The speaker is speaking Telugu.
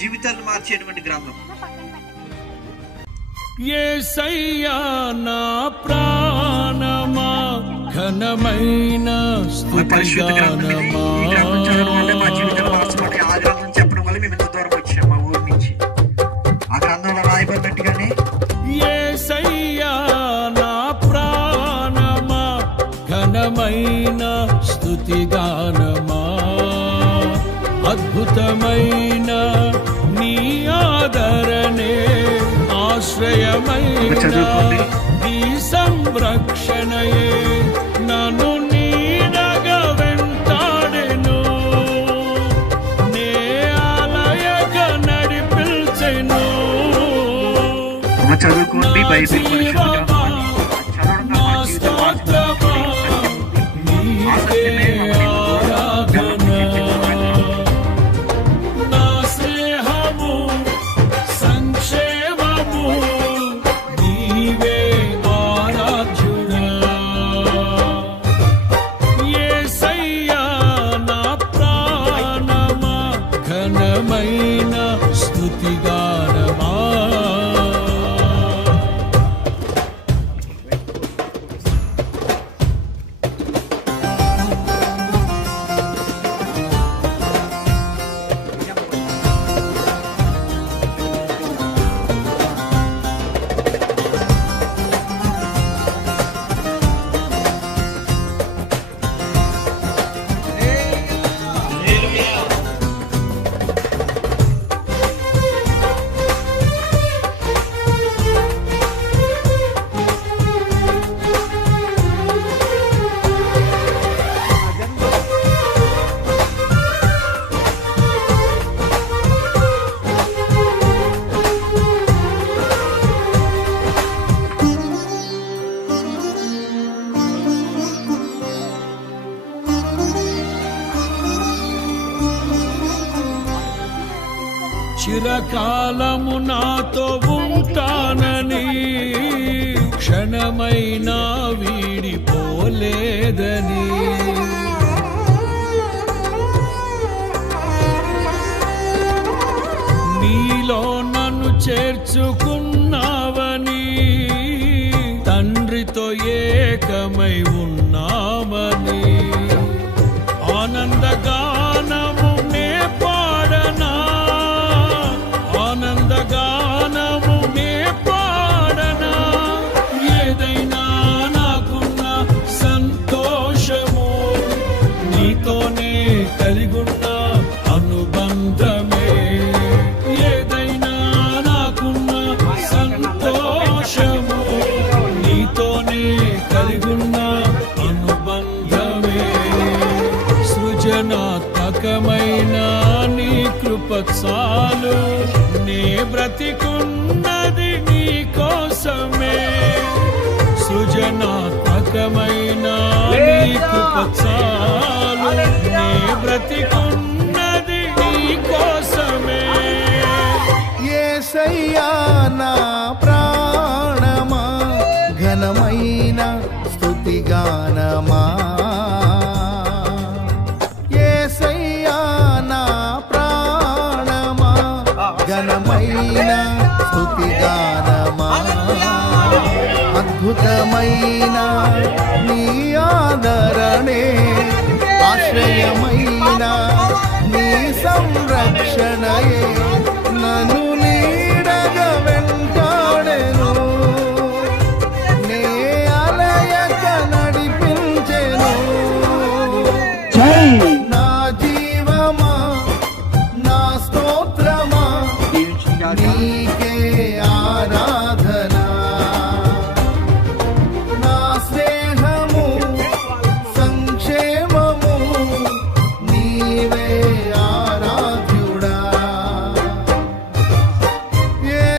జీవితాలను మార్చేటువంటి గ్రంథం. యేసయ్యా నా ప్రాణమా ఘనమైన స్తుతిగానమా. ఈ గ్రంథం చదవడం వల్ల మా జీవితాలు మార్చబడి, ఆ గ్రంథం చెప్పడం వల్ల మేము ఇంత దూరం వచ్చాం మా ఊరి నుంచి. ఆ గ్రంథంలో రాయబడినట్టుగానే యేసయ్యా నా ప్రాణమా ఘనమైన స్తుతిగానమా. అద్భుతమైన నీ ఆదరణే ఆశ్రయమైన నీ సంరక్షణయే నన్ను నీడగా వెంటాడెను. నే ఆలయగా నడిపించెను. చదువుకోండి బైబిల్ నా స్తోత్రమా నీకే ఆరాధన. నా స్నేహము సంక్షేమము నీవే ఆరాధ్యుడా. యేసయ్యా నా ప్రాణమా ఘనమైన స్తుతిగానమా. చిరకాలము నాతో ఉంటానని క్షణమైనా వీడిపోలేదని నీలో నన్ను చేర్చుకున్నావని తండ్రితో ఏకమై ఉన్నామని ఆనందగానము నే పాడనా. ఆనందగానము నే పాడనా. ఏదైనా నాకున్న సంతోషము నీతోనే కలిగున్న అనుబంధమే. ఏదైనా నాకున్న సంతోషము నీతోనే కలిగున్న అనుబంధమే. సృజనాత్మకమైన నీ కృప చాలు. నే బ్రతికున్నది నీ కోసమే. సృజనాత్మకమైన నీ కృప చాలు. నే బ్రతికున్నది నీ కోసమే. యేసయ్యా నా ప్రాణమా ఘనమైన స్తుతిగానమా. యేసయ్యా నా ప్రాణమా ఘనమైన స్తుతిగానమా. అద్భుతమైన నీ ఆదరణే ఆశ్రయమైన నీ సంరక్షణయే నన్ను